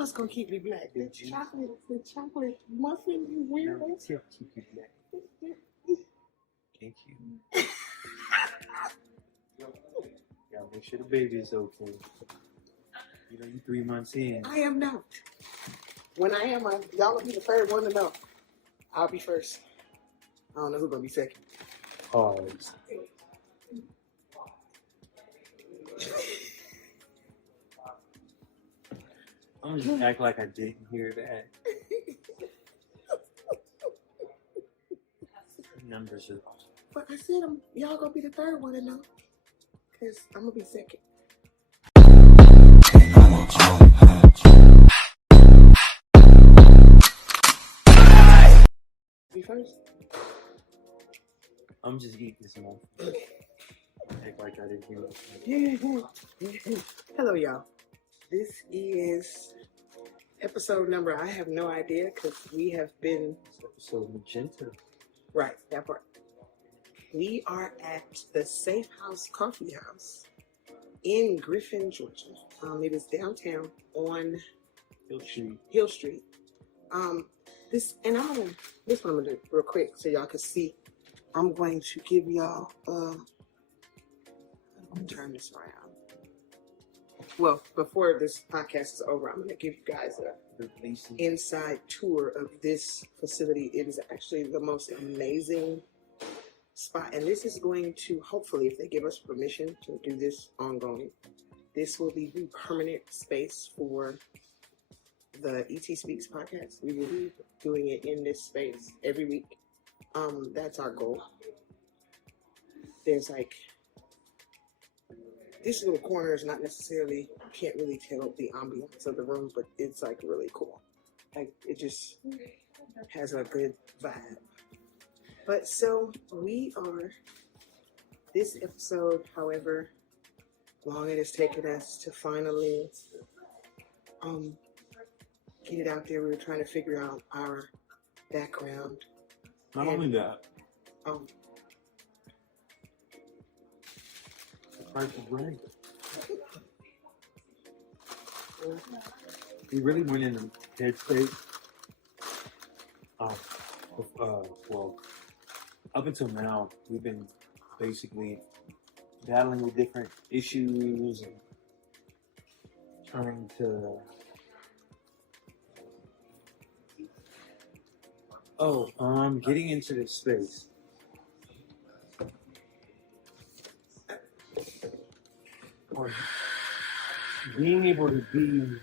What's gonna keep you black? The chocolate muffin you wear. No, tip keep you black. Thank you. Gotta make sure the baby is okay. You know, you 3 months in. I am not. When I am, y'all will be the third one to know. I'll be first. I don't know who's gonna be second. Pause. I'm gonna just act like I didn't hear that. Numbers are. But I said y'all gonna be the third one to know. Cause I'm gonna be second. Be first. I'm just eating this muffin. Act like I didn't hear it. Hello, y'all. This is episode number. I have no idea because we have been. Episode magenta. Right, that part. We are at the Safe House Coffee House in Griffin, Georgia. It is downtown on Hill Street. This one I'm gonna do real quick so y'all can see. I'm going to give y'all. I'm gonna turn this around. Well, before this podcast is over, I'm gonna give you guys a inside tour of this facility. It is actually the most amazing spot, and this is going to, hopefully, if they give us permission to do this ongoing, this will be the permanent space for the ET Speaks podcast. We will be doing it in this space every week. That's our goal. There's like, this little corner is not necessarily, can't really tell the ambiance of the room, but it's like really cool. Like it just has a good vibe. But so we are, this episode, however long it has taken us to finally get it out there. We were trying to figure out our background. Not only that. We really went in the headspace. Well, up until now, we've been basically battling with different issues and trying to. Getting into this space. Or being able to be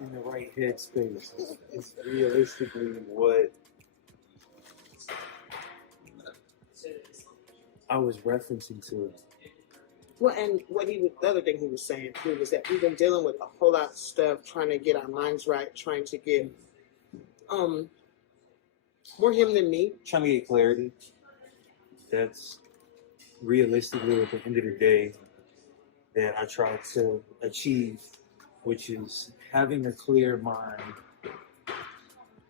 in the right headspace is realistically what I was referencing to. Well, and the other thing he was saying too was that we've been dealing with a whole lot of stuff, trying to get our minds right, trying to get more him than me. Trying to get clarity. That's realistically at the end of the day that I try to achieve, which is having a clear mind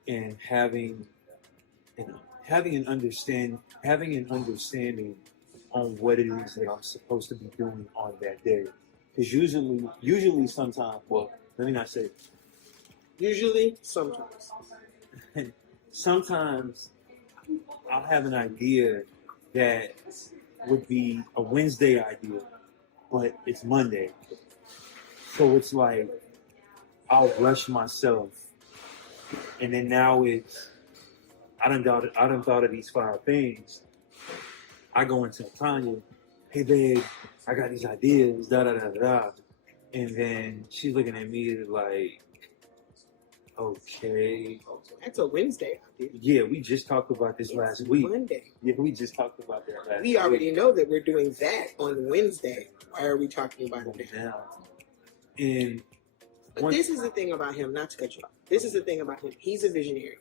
and having an understanding on what it is that I'm supposed to be doing on that day. Because usually sometimes, well, let me not say it. Usually, sometimes. Sometimes I'll have an idea that would be a Wednesday idea, but it's Monday. So it's like I'll rush myself, and then now it's I done thought of these 5 things. I go and tell Tanya, hey babe, I got these ideas, da da da da, and then she's looking at me like, okay. That's a Wednesday idea. Yeah, we just talked about this last week. Monday. Yeah, we just talked about that last week. We already know that we're doing that on Wednesday. Why are we talking about it now? But this is the thing about him, not to cut you off. This is the thing about him. He's a visionary.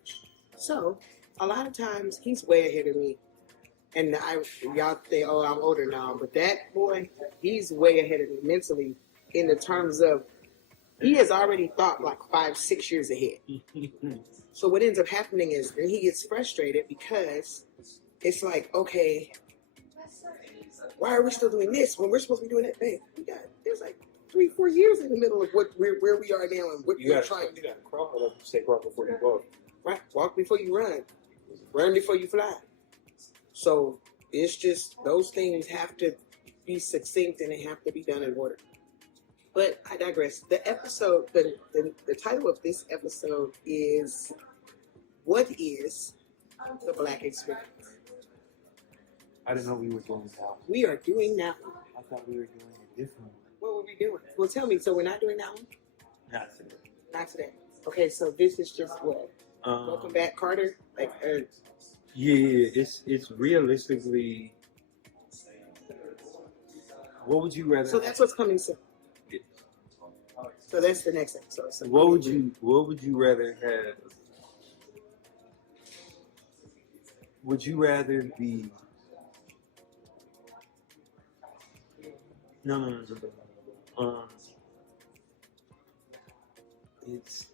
So a lot of times he's way ahead of me. And y'all think, oh, I'm older now. But that boy, he's way ahead of me mentally in the terms of he has already thought like 5-6 years ahead. So what ends up happening is then he gets frustrated because it's like, okay, Why are we still doing this when we're supposed to be doing that thing? There's like 3-4 years in the middle of where we are now and what we're trying to do. You got to crawl, like you say, crawl before you walk. Right, walk before you run before you fly. So it's just those things have to be succinct and they have to be done in order. But I digress. The episode, the title of this episode is "What is the Black Experience?" I didn't know we were doing that. We are doing that one. I thought we were doing a different one. What were we doing? Well, tell me. So we're not doing that one? Not today. Not today. Okay, so this is just what? Welcome back, Carter. Yeah, it's realistically. What would you rather? So that's what's coming soon. Yeah. So that's the next episode. So What would you rather have? Would you rather be? No. It's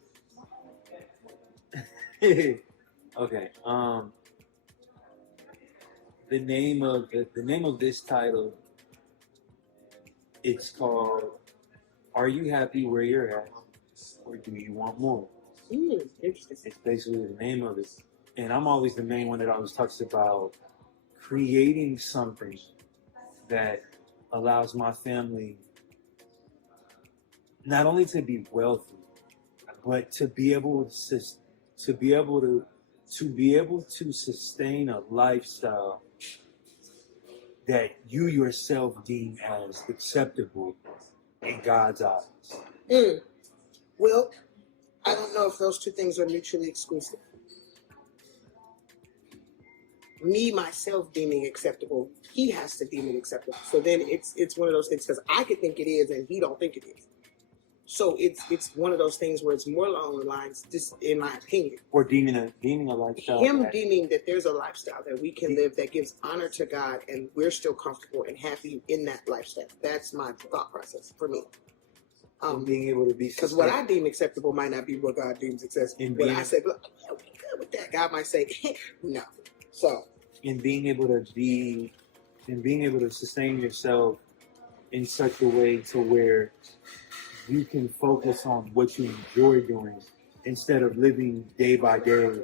okay. The name of this title. It's called "Are You Happy Where You're At, or Do You Want More?" Interesting. It's basically the name of it. And I'm always the main one that always talks about creating something that allows my family not only to be wealthy, but to be able to sustain a lifestyle that you yourself deem as acceptable in God's eyes. Well, I don't know if those two things are mutually exclusive. Me, myself, deeming acceptable, he has to deem it acceptable. So then it's one of those things, because I could think it is and he don't think it is. So it's one of those things where it's more along the lines, just in my opinion. Or deeming a lifestyle. Deeming that there's a lifestyle that we can live that gives honor to God and we're still comfortable and happy in that lifestyle. That's my thought process for me. Being able to be, because what I deem acceptable might not be what God deems acceptable. When I say, look, yeah, we good with that, God might say, no. So, in being able to sustain yourself in such a way to where you can focus on what you enjoy doing instead of living day by day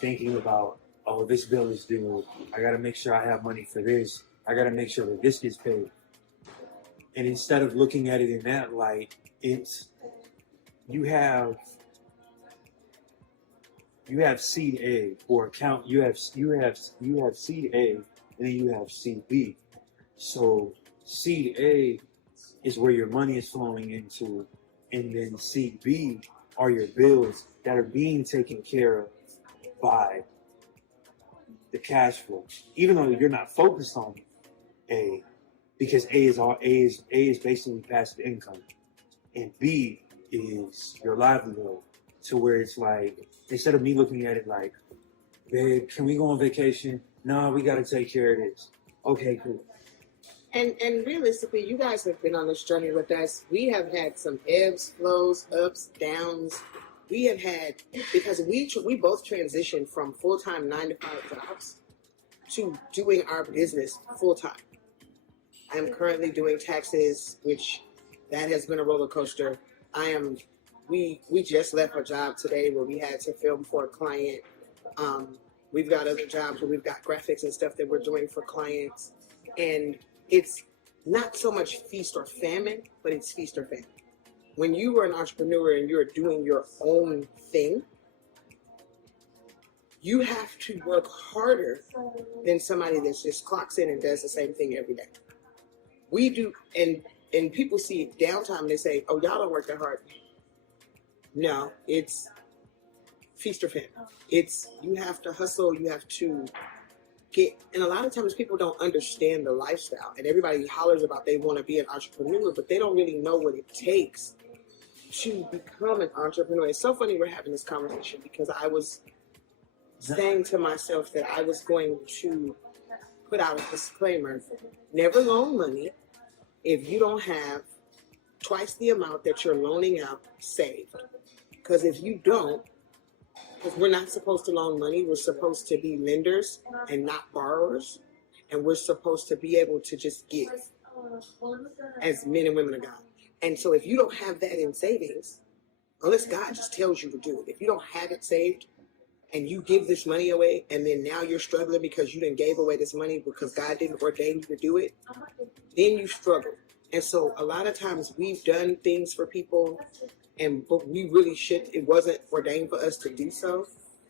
thinking about, oh, this bill is due, I got to make sure I have money for this, I got to make sure that this gets paid. And instead of looking at it in that light, it's you have seed A or account. You have seed A, and then you have seed B. So seed A is where your money is flowing into, and then seed B are your bills that are being taken care of by the cash flow. Even though you're not focused on A, because A is basically passive income, and B is your livelihood. To where it's like, instead of me looking at it like, babe, can we go on vacation? No, we got to take care of this. Okay, cool. And realistically, you guys have been on this journey with us. We have had some ebbs, flows, ups, downs. We have had, because we both transitioned from full-time 9-to-5 jobs to doing our business full-time. I'm currently doing taxes, which that has been a roller coaster. We just left a job today where we had to film for a client. We've got other jobs where we've got graphics and stuff that we're doing for clients. And it's not so much feast or famine, but it's feast or famine. When you are an entrepreneur and you're doing your own thing, you have to work harder than somebody that just clocks in and does the same thing every day. We do, and people see downtime and they say, oh, y'all don't work that hard. No, it's feast or famine. It's, you have to hustle, you have to get, and a lot of times people don't understand the lifestyle, and everybody hollers about they want to be an entrepreneur, but they don't really know what it takes to become an entrepreneur. It's so funny we're having this conversation because I was saying to myself that I was going to put out a disclaimer: never loan money if you don't have twice the amount that you're loaning out saved. Because if you don't, because we're not supposed to loan money, we're supposed to be lenders and not borrowers. and we're supposed to be able to just give as men and women of God. And so if you don't have that in savings, unless God just tells you to do it, if you don't have it saved and you give this money away, and then now you're struggling because you didn't gave away this money because God didn't ordain you to do it, then you struggle. And so a lot of times we've done things for people, but we really should. It wasn't ordained for us to do so.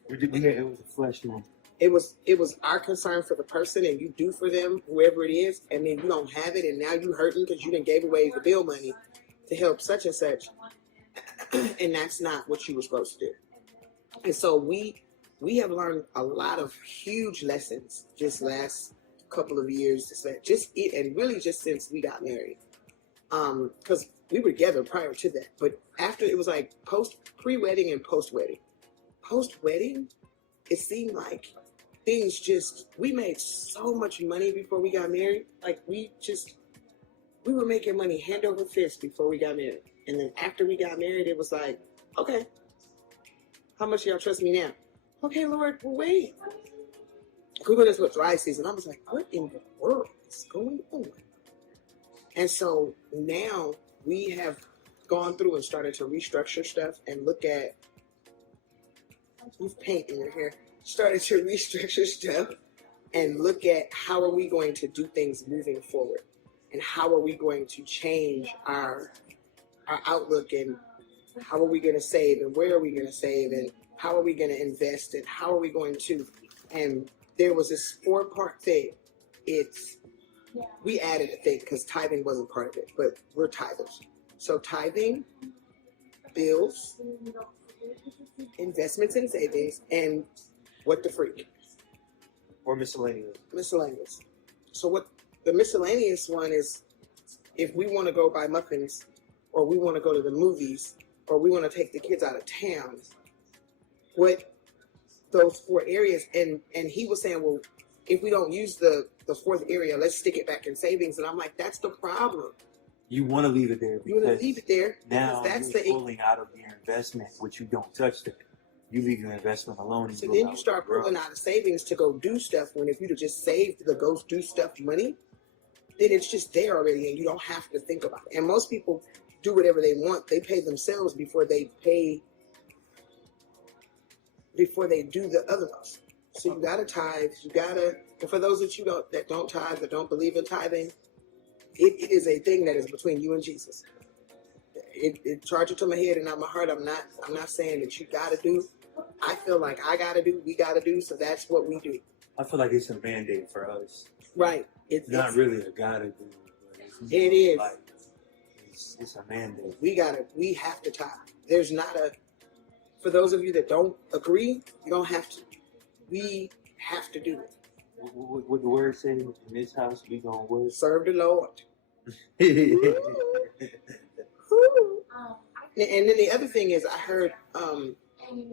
Yeah, it was a flesh one. It was our concern for the person, and you do for them, whoever it is, and then you don't have it, and now you hurting because you didn't gave away the bill money to help such and such, and that's not what you were supposed to do. And so we have learned a lot of huge lessons just last couple of years, and really just since we got married. Because we were together prior to that, but after it was like pre-wedding and post-wedding. Post-wedding, it seemed like we made so much money before we got married. Like we were making money hand over fist before we got married. And then after we got married, it was like, okay, how much y'all trust me now? Okay, Lord, well, wait. We went into a dry season. I was like, what in the world is going on? And so now we have gone through and started to restructure stuff and look at, you've paint in your hair, started to restructure stuff and look at how are we going to do things moving forward, and how are we going to change our outlook, and how are we going to save, and where are we going to save, and how are we going to invest, and how are we going to, and there was this 4-part thing. We added a thing because tithing wasn't part of it, but we're tithers. So tithing, bills, investments and savings, and what the freak. Or miscellaneous. Miscellaneous. So what the miscellaneous one is, if we want to go buy muffins, or we want to go to the movies, or we want to take the kids out of town, what those 4 areas, and he was saying, well, if we don't use the 4th area, let's stick it back in savings. And I'm like, that's the problem. You want to leave it there. You want to leave it there. Now you're pulling out of your investment, which you don't touch that. You leave your investment alone. So then you start pulling out of savings to go do stuff, when if you'd have just saved the go do stuff money, then it's just there already and you don't have to think about it. And most people do whatever they want. They pay themselves before they do the other ones. So you gotta tithe. And for those that don't tithe, that don't believe in tithing, it is a thing that is between you and Jesus. It charges to my head and not my heart. I'm not saying that you gotta do. I feel like I gotta do. We gotta do. So that's what we do. I feel like it's a mandate for us. Right. It's not really a gotta do. But it is. Like, it's a mandate. We have to tithe. There's not for those of you that don't agree, you don't have to. We have to do it. What the word says, in this house, we gonna work. Serve the Lord. And then the other thing is, I heard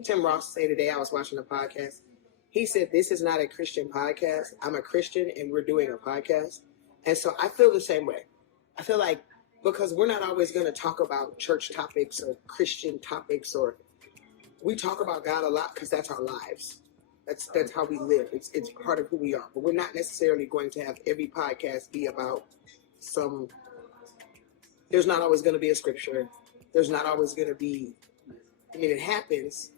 Tim Ross say today, I was watching a podcast. He said, this is not a Christian podcast. I'm a Christian and we're doing a podcast. And so I feel the same way. I feel like, because we're not always going to talk about church topics or Christian topics, or we talk about God a lot because that's our lives. That's how we live. It's part of who we are. But we're not necessarily going to have every podcast be about there's not always going to be a scripture. There's not always going to be, it happens.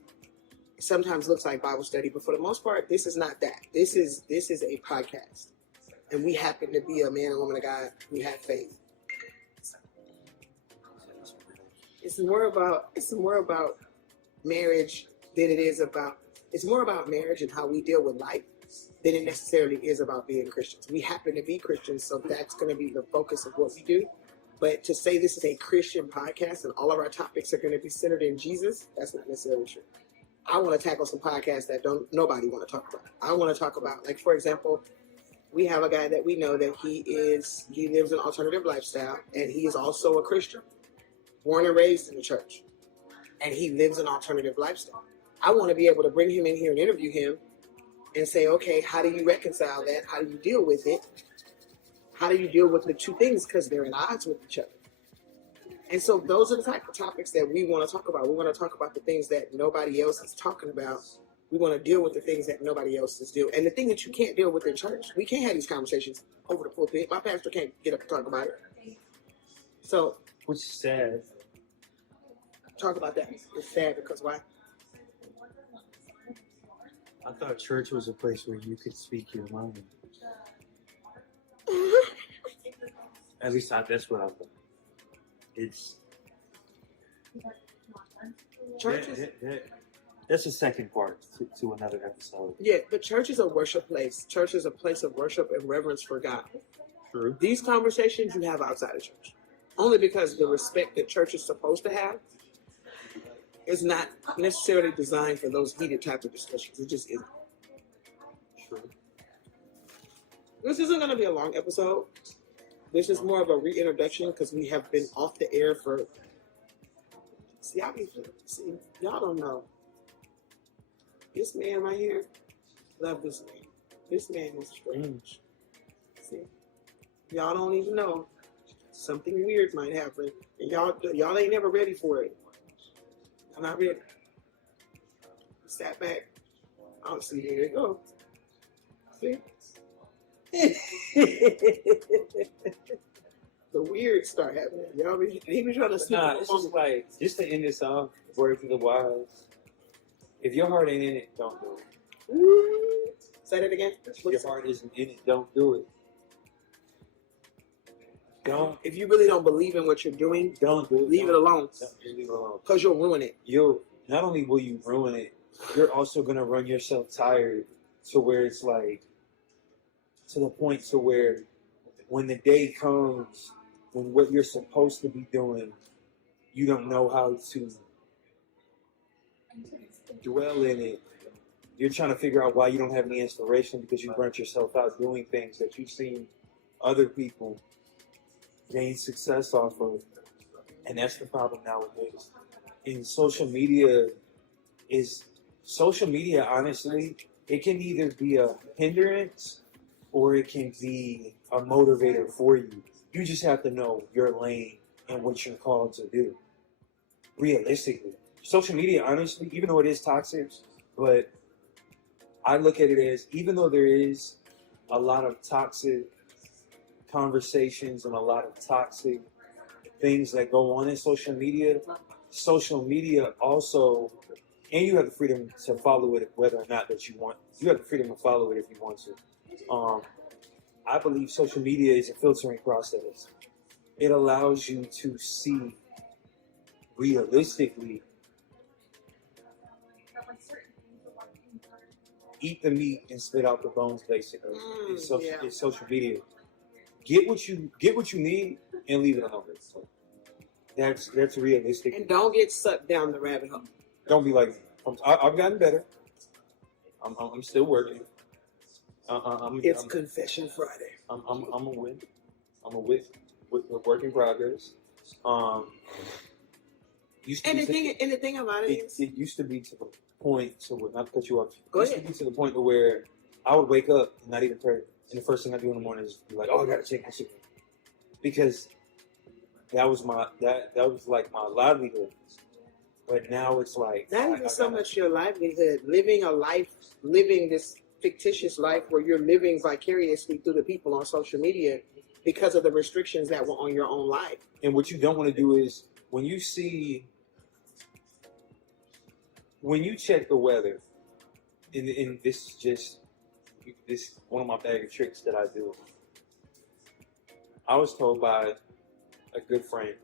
It sometimes looks like Bible study, but for the most part, this is not that. This is a podcast. And we happen to be a man and woman of God who have faith. It's more about marriage than it is about, it's more about marriage and how we deal with life than it necessarily is about being Christians. We happen to be Christians, so that's going to be the focus of what we do. But to say this is a Christian podcast and all of our topics are going to be centered in Jesus, that's not necessarily true. I want to tackle some podcasts that nobody want to talk about. I want to talk about, like, for example, we have a guy that we know that he lives an alternative lifestyle, and he is also a Christian, born and raised in the church, and he lives an alternative lifestyle. I want to be able to bring him in here and interview him and say, okay, how do you reconcile that? How do you deal with it? How do you deal with the two things? Because they're at odds with each other. And so those are the type of topics that we want to talk about. We want to talk about the things that nobody else is talking about We want to deal with the things that nobody else is dealing. And the thing that you can't deal with in church, we can't have these conversations over the pulpit. My pastor can't get up and talk about it. So, which is sad. Talk about that. It's sad because why? I thought church was a place where you could speak your mind. At least that's what I thought. It's churches. That's the second part to another episode. Yeah, but church is a worship place. Church is a place of worship and reverence for God. True. These conversations you have outside of church. Only because the respect that church is supposed to have is not necessarily designed for those heated type of discussions. It just isn't. True. This isn't going to be a long episode. This is more of a reintroduction because we have been off the air for... See, y'all don't know. This man right here, love this man. This man is strange. See, y'all don't even know. Something weird might happen, and y'all ain't never ready for it. I'm not ready. Sat back. I'll see. Here you go. See. The weird start happening. Y'all he was trying to sneak. Nah, it's just like just to end this off. Word to the wise. If your heart ain't in it, don't do it. Ooh. Say that again. If your heart isn't in it, don't do it. Don't. If you really don't believe in what you're doing, don't do it. Leave it alone. Leave it alone. Because you'll ruin it. You'll not only will you ruin it, you're also gonna run yourself tired to where it's like to the point to where when the day comes when what you're supposed to be doing, you don't know how to dwell in it. You're trying to figure out why you don't have any inspiration because you burnt yourself out doing things that you've seen other people gain success off of. And that's the problem nowadays. And social media, honestly, it can either be a hindrance or it can be a motivator for you. You just have to know your lane and what you're called to do. Realistically. Social media, honestly, even though it is toxic, but I look at it as, even though there is a lot of toxic conversations and a lot of toxic things that go on in social media also, and you have the freedom to follow it whether or not that you want. You have the freedom to follow it if you want to. I believe social media is a filtering process. It allows you to see realistically, eat the meat and spit out the bones, basically. It's social media. Get what you need and leave it alone. That's realistic. And don't get sucked down the rabbit hole. Don't be like, I've gotten better. I'm still working. It's Confession Friday. I'm a win. I'm a with work in progress. The thing about it is, it used to be to the point not to cut you off. Go ahead. ahead. Used to be to the point where I would wake up and not even pray, and the first thing I do in the morning is be like, oh, I gotta check my shit, because that was like my livelihood. But now it's like not even so much your livelihood, living this fictitious life where you're living vicariously through the people on social media because of the restrictions that were on your own life. And what you don't want to do is when you check the weather, and this is just one of my bag of tricks that I do. I was told by a good friend,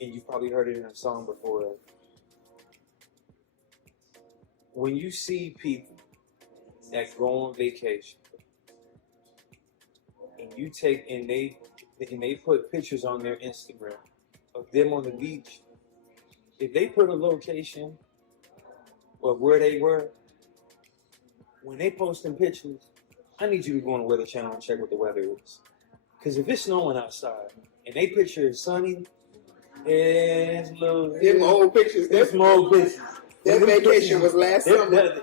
and you've probably heard it in a song before. When you see people that go on vacation and they put pictures on their Instagram of them on the beach, if they put a location of where they were, when they posting pictures, I need you to go on the Weather Channel and check what the weather is. Because if it's snowing outside and they picture it sunny, it's little. Them old pictures. Them old pictures. That vacation was last summer,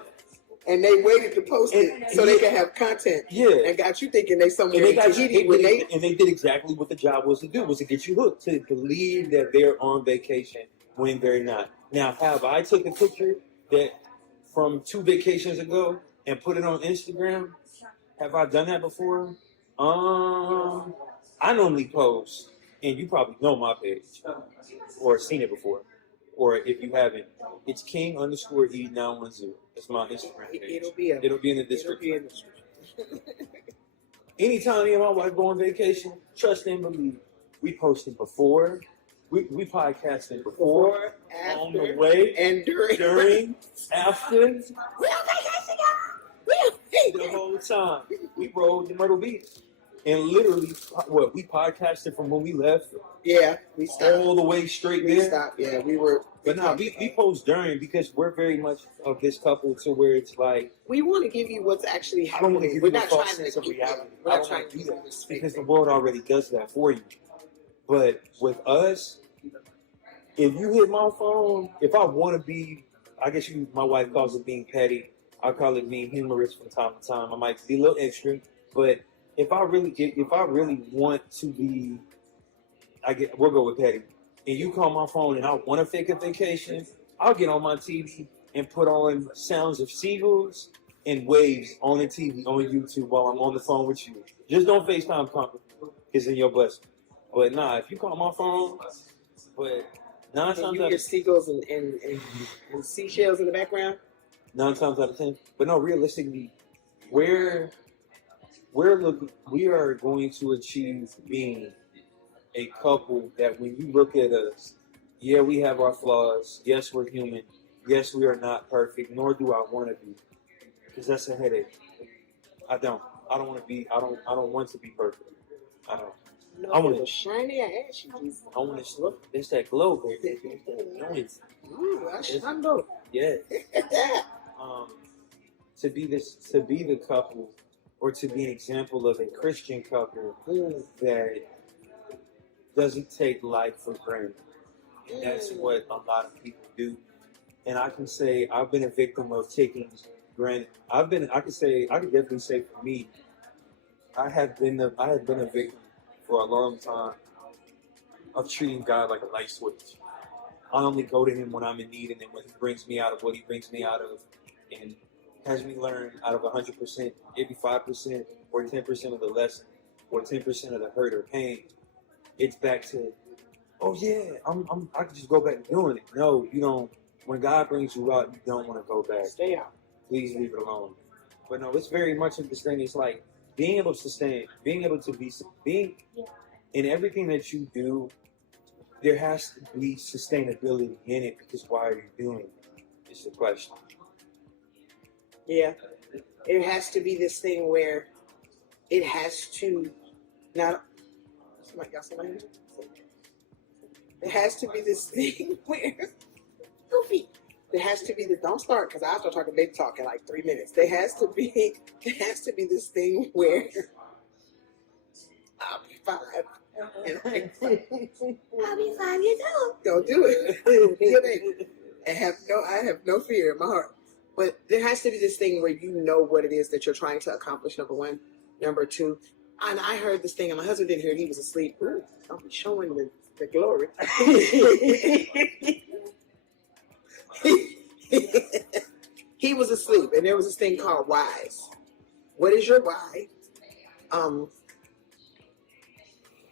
and they waited to post it so they could have content. Yeah, and got you thinking they somewhere in Tahiti and they did exactly what the job was to do, was to get you hooked, to believe that they're on vacation when they're not. Now, have I took a picture that from 2 vacations ago and put it on Instagram. Have I done that before? I normally post, and you probably know my page or seen it before. Or if you haven't, it's King_E910. That's my Instagram page. It'll be in the description. Anytime me and my wife go on vacation, trust and believe, we posted before, we podcasted before, after, on the way, and during, after, We on vacation, y'all. the whole time. We rode to Myrtle Beach. And literally, we podcasted from when we left. Yeah, we stopped. All the way straight We there. stopped, yeah, we were. But no, we post during because we're very much of this couple to where it's like, we want to give you what's actually I don't want to happening. give We're you a not false trying to sense of reality. We're I not don't trying want to to do do that this because the world already does that for you. But with us, if you hit my phone, if I want to be, I guess my wife calls it being petty. I call it being humorous from time to time. I might be a little extra, but if I really want to be, we'll go with petty. And you call my phone and I want to fake a vacation, I'll get on my TV and put on sounds of seagulls and waves on the TV on YouTube while I'm on the phone with you. Just don't FaceTime company, because then you're blessed. But nah, if you call my phone, but 9 times you out hear of seagulls and seashells in the background. 9 times out of 10. But no, realistically, we are going to achieve being a couple that when you look at us, yeah, we have our flaws. Yes, we're human. Yes, we are not perfect, nor do I want to be, because that's a headache. I don't want to be. I don't want to be perfect. I don't. No, I want to shiny ass. I want to look. It's that glow, baby. It's that noise. Ooh, I know. Yeah. To be the couple, or to be an example of a Christian couple that doesn't take life for granted. And that's what a lot of people do. And I can say I've been a victim of taking granted. I could definitely say for me, I have been a victim for a long time of treating God like a light switch. I only go to Him when I'm in need, and then when He brings me out of what He brings me out of, and has me learn out of 100%, maybe 5% or 10% of the lesson, or 10% of the hurt or pain. It's back to, oh yeah, I can just go back to doing it. No, you don't. When God brings you out, you don't want to go back. Stay out. Please leave it alone. But no, it's very much of this thing. It's like being able to sustain, being able to being in everything that you do. There has to be sustainability in it, because why are you doing it? It's the question. Yeah, it has to be this thing where it has to not. Somebody got somebody. It has to be this thing where goofy. There has to be the don't start, because I'll start talking big talk in like 3 minutes. There has to be this thing where I'll be 5. And I'll be 5 years old. Don't do it. Be a baby. I have no fear in my heart. But there has to be this thing where you know what it is that you're trying to accomplish, number one. Number two, and I heard this thing, and my husband didn't hear it. He was asleep. Ooh, I'll be showing the glory. He was asleep, and there was this thing called whys. What is your why?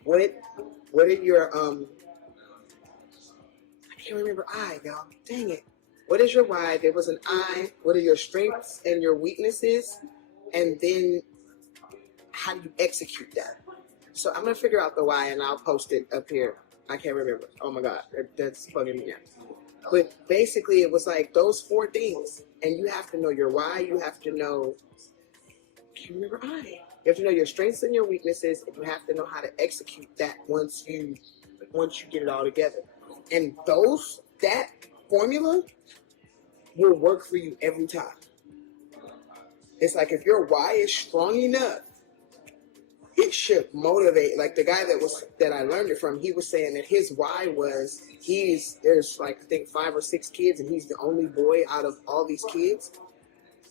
What are your I can't remember y'all. Dang it. What is your why? There was an I. What are your strengths and your weaknesses? And then how do you execute that? So I'm gonna figure out the why, and I'll post it up here. I can't remember. Oh my God, that's bugging me now. But basically, it was like those 4 things, and you have to know your why. You have to know. I can't remember I. You have to know your strengths and your weaknesses, and you have to know how to execute that once you get it all together. And that formula will work for you every time. It's like if your why is strong enough, it should motivate. Like the guy that I learned it from, he was saying that his why was there's like I think 5 or 6 kids, and he's the only boy out of all these kids.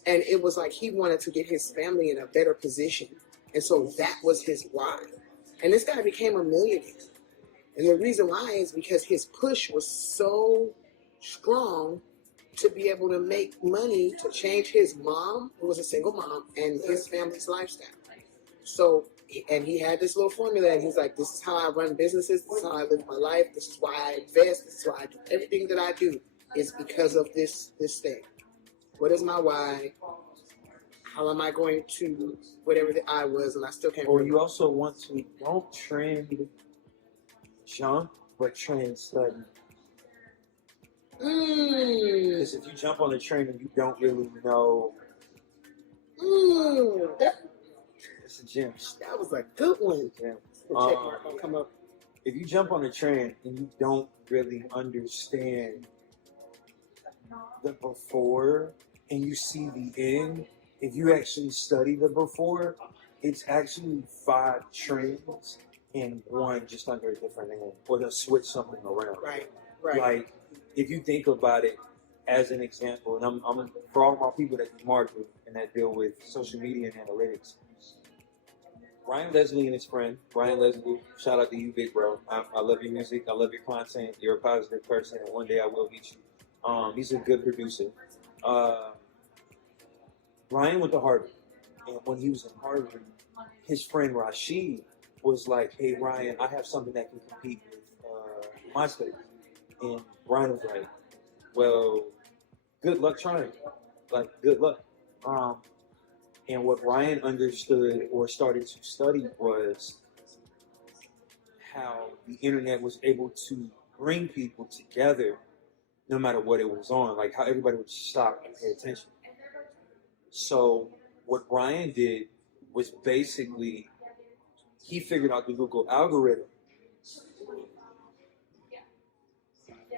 And it was like he wanted to get his family in a better position. And so that was his why. And this guy became a millionaire. And the reason why is because his push was so strong to be able to make money to change his mom, who was a single mom, and his family's lifestyle. So, and he had this little formula, and he's like, this is how I run businesses, this is how I live my life, this is why I invest, this is why I do everything that I do is because of this thing. What is my why? How am I going to whatever the I was, and I still can't Or remember. you also want to don't trend jump, but trend study. Because if you jump on a trend and you don't really know, it's a gem. That was a good one. It's a gem. The check mark will come up. If you jump on a trend and you don't really understand the before and you see the end, if you actually study the before, it's actually 5 trends in one just under a different name, or they'll switch something around. Right. Like, if you think about it as an example, and I'm for all my people that do marketing and that deal with social media and analytics, Ryan Leslie and his friend, Ryan Leslie, shout out to you, big bro. I love your music. I love your content. You're a positive person, and one day I will meet you. He's a good producer. Ryan went to Harvard, and when he was in Harvard, his friend Rashid was like, hey, Ryan, I have something that can compete with MySpace. And Ryan was like, well, good luck trying. Like, good luck. And what Ryan understood or started to study was how the internet was able to bring people together no matter what it was on, like how everybody would stop and pay attention. So what Ryan did was basically, he figured out the Google algorithm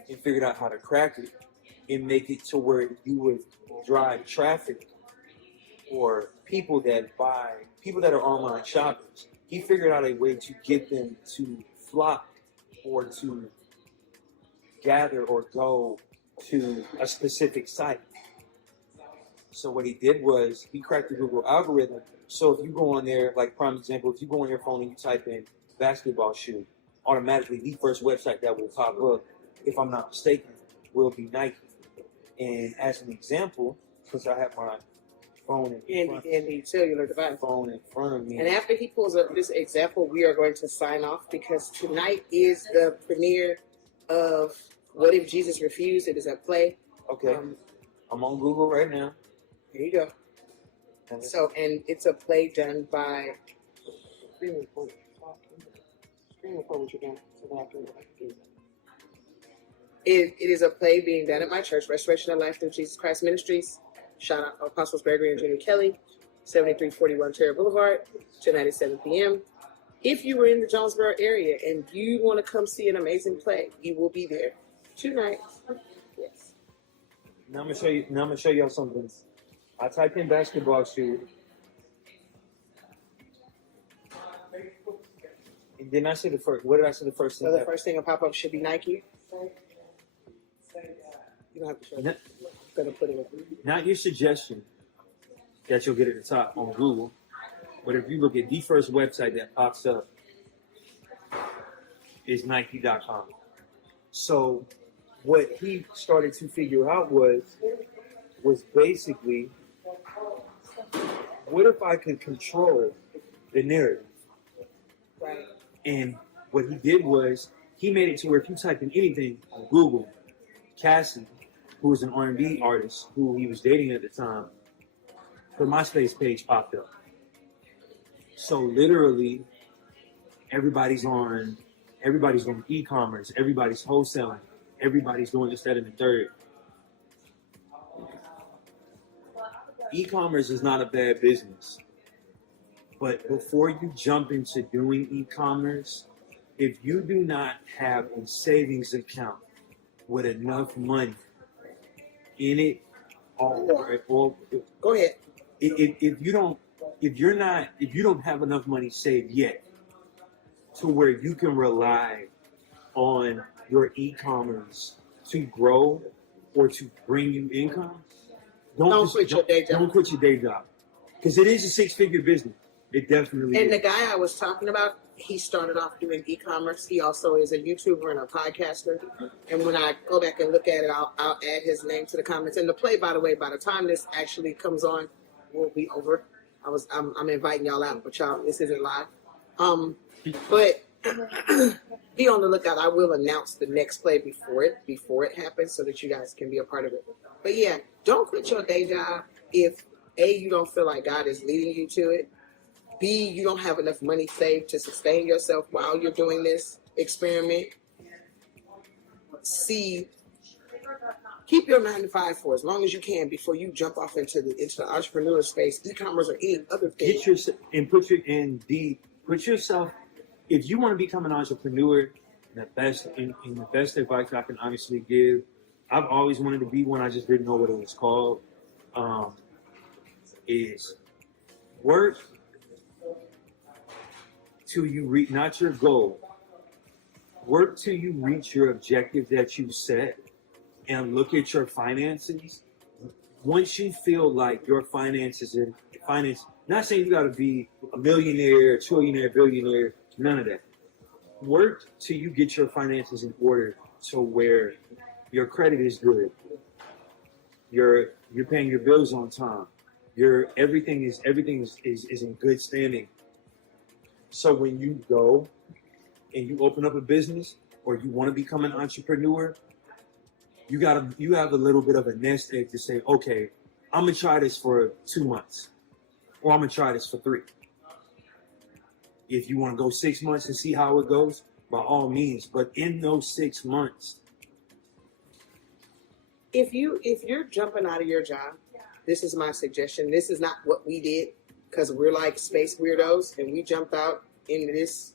and figured out how to crack it and make it to where you would drive traffic or people that are online shoppers. He figured out a way to get them to flock or to gather or go to a specific site. So what he did was he cracked the Google algorithm. So if you go on there, like prime example, if you go on your phone and you type in basketball shoe, automatically the first website that will pop up, if I'm not mistaken, will be Nike. And as an example, since I have my phone in the cellular device. Phone in front of me. And after he pulls up this example, we are going to sign off because tonight is the premiere of What If Jesus Refused. It is a play. Okay. I'm on Google right now. Here you go. And it's a play done by. Screen record what you're doing so that I can do it. It is a play being done at my church, Restoration of Life Through Jesus Christ Ministries. Shout out Apostles Gregory and Junior Kelly, 7341 Terra Boulevard, tonight at 7 p.m. If you were in the Jonesboro area and you want to come see an amazing play, you will be there tonight. Yes. Now I'm gonna show y'all something. I typed in basketball shoe, and then I said the first. What did I say the first thing? So the first thing to pop up should be Nike. You don't have to show it. I'm gonna put it up. Not your suggestion that you'll get at the top on Google, but if you look at the first website that pops up is Nike.com. So what he started to figure out was basically, what if I could control the narrative? Right. And what he did was he made it to where if you type in anything on Google, Cassie, who was an R&B artist who he was dating at the time, her MySpace page popped up. So literally, everybody's on e-commerce, everybody's wholesaling, everybody's doing this, that, and the third. E-commerce is not a bad business. But before you jump into doing e-commerce, if you do not have a savings account with enough money in it, or go ahead. If you don't have enough money saved yet to where you can rely on your e-commerce to grow or to bring you income, don't quit your day job. Don't quit your day job, because it is a 6-figure business. It definitely is. is. The guy I was talking about he started off doing e-commerce. He also is a YouTuber and a podcaster. And when I go back and look at it, I'll add his name to the comments. And the play, by the way, by the time this actually comes on, will be over. I'm inviting y'all out, but y'all, this isn't live. But be on the lookout. I will announce the next play before it happens, so that you guys can be a part of it. But yeah, don't quit your day job if A, you don't feel like God is leading you to it. B, you don't have enough money saved to sustain yourself while you're doing this experiment. C, keep your 9 to 5 for as long as you can before you jump off into the entrepreneur space, e-commerce, or any other thing. Put yourself. If you want to become an entrepreneur, the best advice I can honestly give. I've always wanted to be one. I just didn't know what it was called. Is work till you reach, not your goal. Work till you reach your objective that you set, and look at your finances. Once you feel like your finances, not saying you got to be a millionaire, trillionaire, billionaire, none of that. Work till you get your finances in order, so where your credit is good, you're paying your bills on time, everything is in good standing. So when you go and you open up a business, or you want to become an entrepreneur, you have a little bit of a nest egg to say, okay, I'm gonna try this for 2 months, or I'm gonna try this for 3. If you want to go 6 months and see how it goes, by all means. But in those 6 months, if you're jumping out of your job, this is my suggestion. This is not what we did, because we're like space weirdos and we jumped out into this.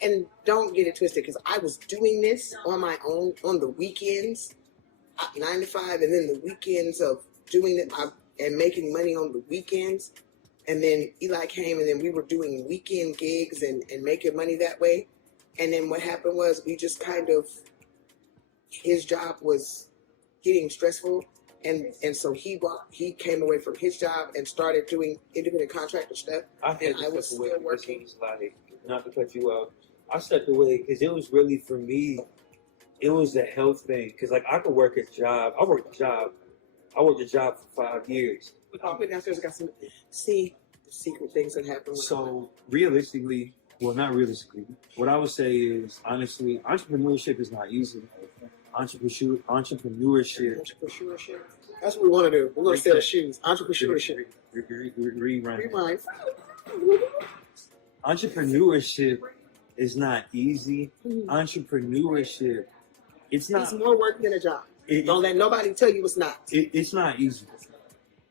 And don't get it twisted, because I was doing this on my own on the weekends, 9 to 5, and then the weekends of doing it and making money on the weekends. And then Eli came, and then we were doing weekend gigs and making money that way. And then what happened was we just kind of, his job was getting stressful. And so he came away from his job and started doing independent contractor stuff. And I was still working. Like, not to cut you off, I stepped away because it was really, for me, it was the health thing. Because like I could work a job. I worked a job for 5 years. I went downstairs and got some secret things that happen. So realistically, well, not realistically, what I would say is, honestly, entrepreneurship is not easy. Entrepreneurship. That's what we want to do. We're going to sell shoes. Entrepreneurship. Rewind. Entrepreneurship is not easy. Entrepreneurship, it's more work than a job. Don't let nobody tell you it's not. It's not easy.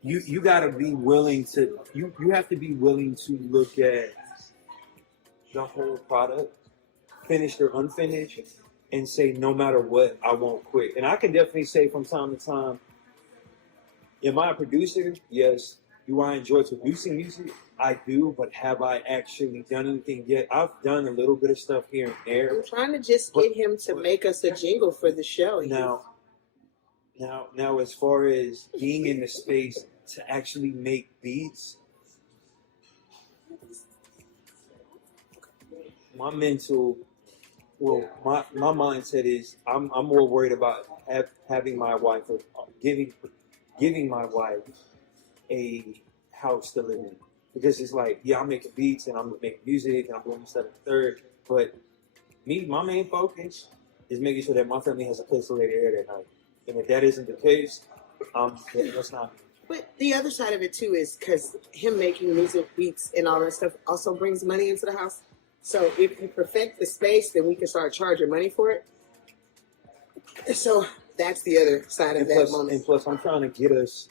You gotta be willing to. You have to be willing to look at the whole product, finished or unfinished, and say, no matter what, I won't quit. And I can definitely say from time to time, am I a producer? Yes. Do I enjoy producing music? I do, but have I actually done anything yet? I've done a little bit of stuff here and there. I'm trying to just get him to make us a jingle for the show. Now, as far as being in the space to actually make beats, my mindset is I'm more worried about having my wife, or giving my wife a house to live in. Because it's like, yeah, I'm making beats and I'm making music and I'm doing this, that, and third. But my main focus is making sure that my family has a place to lay their head at night. And if that isn't the case, that's not. But the other side of it too is because him making music, beats, and all that stuff also brings money into the house. So if you perfect the space, then we can start charging money for it. So that's the other side of that moment. And plus, I'm trying to get us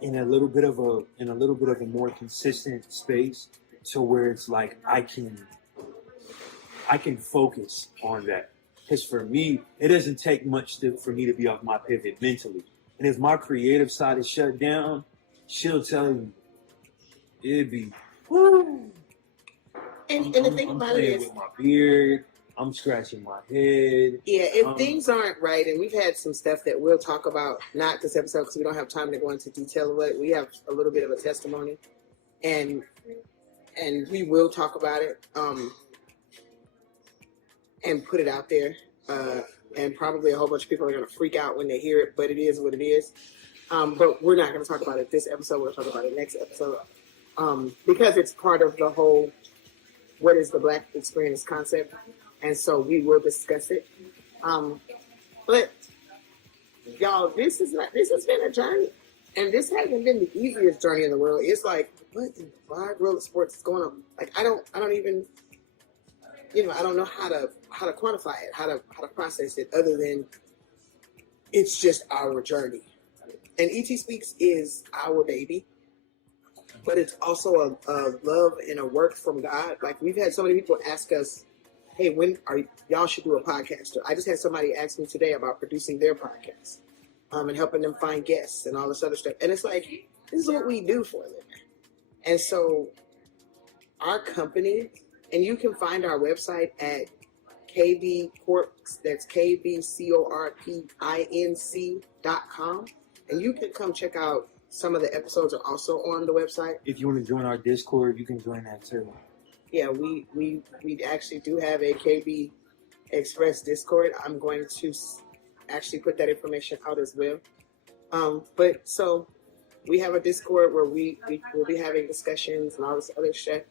in a little bit of a more consistent space, to where it's like I can focus on that. Because for me, it doesn't take much for me to be off my pivot mentally. And if my creative side is shut down, she'll tell you, it'd be, woo. And the thing about it is, with my beard, I'm scratching my head. Yeah, if things aren't right, and we've had some stuff that we'll talk about, not this episode because we don't have time to go into detail of it. We have a little bit of a testimony. And and we will talk about it and put it out there. And probably a whole bunch of people are going to freak out when they hear it, but it is what it is. But we're not going to talk about it this episode. We'll talk about it next episode because it's part of the whole what is the Black experience concept, and so we will discuss it. But y'all, this has been a journey, and this hasn't been the easiest journey in the world. It's like, what in the wide world of sports is going on? Like, I don't even, I don't know how to quantify it, how to process it, other than it's just our journey. And ET Speaks is our baby, but it's also a love and a work from God. Like, we've had so many people ask us, hey, when are y'all should do a podcast? I just had somebody ask me today about producing their podcast and helping them find guests and all this other stuff. And it's like, this is what we do for a living. And so our company, and you can find our website at KBCorpinc, that's KBCorpinc.com. And you can come check out some of the episodes are also on the website. If you want to join our Discord, you can join that too. Yeah, we actually do have a KB Express Discord. I'm going to actually put that information out as well. But so we have a Discord where we will be having discussions and all this other stuff.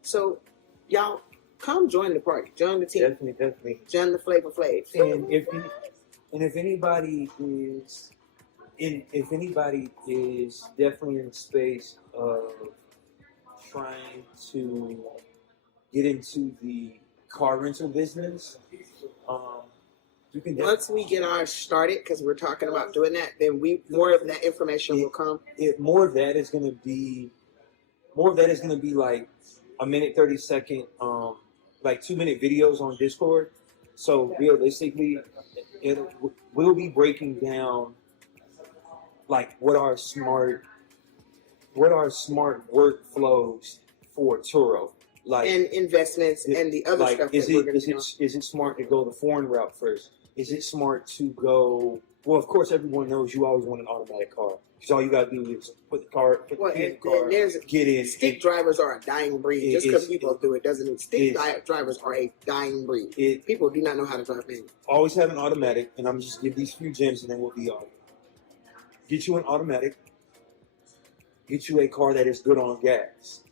So y'all come join the party, join the team. Definitely. Join the Flavor Flav. And if anybody is definitely in the space of trying to get into the car rental business, you can once we get ours started, because we're talking about doing that, then more of that information will come. More of that is going to be like a minute 30-second, like 2-minute videos on Discord. So realistically, we'll be breaking down like what are smart workflows for Turo, like, and investments and the other like, stuff. Is it smart to go the foreign route first? Is it smart to go? Well, of course, everyone knows you always want an automatic car because all you gotta do is put the key in the car, get in. Stick drivers are a dying breed. Just because people do it doesn't mean stick drivers are a dying breed. People do not know how to drive manual. Always have an automatic, and I'm just give these few gems, and then we'll be on. Get you an automatic. Get you a car that is good on gas.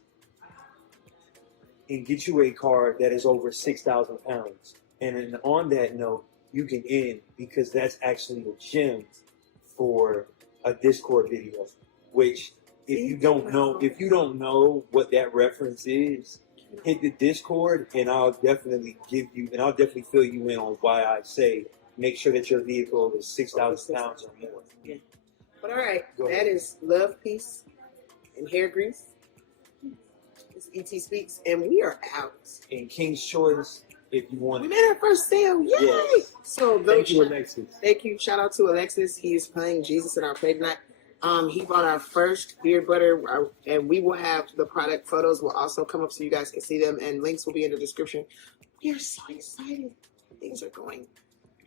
And get you a car that is over 6,000 pounds. And then on that note, you can end, because that's actually a gem for a Discord video. Which, if you don't know what that reference is, hit the Discord, and I'll definitely fill you in on why I say make sure that your vehicle is 6,000 pounds or more. Yeah. But all right, that is Love, Peace, and Hair Grease. It's ET Speaks, and we are out. And King's Choice, if you want. We made our first sale, yay! Yes. So thank you, Alexis. Thank you. Shout out to Alexis. He's playing Jesus in our play tonight. He bought our first beard butter, and we will have the product photos will also come up so you guys can see them, and links will be in the description. We are so excited. Things are going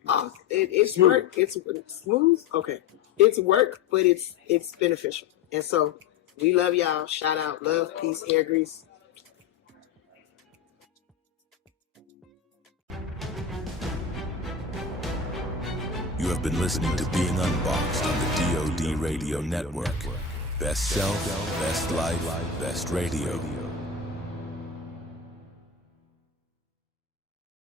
off. It's smooth. Work. It's smooth. Okay. It's work, but it's beneficial. And so we love y'all. Shout out. Love, peace, hair grease. You have been listening to Being Unboxed on the D.O.D. Radio Network. Best self, best life, best radio.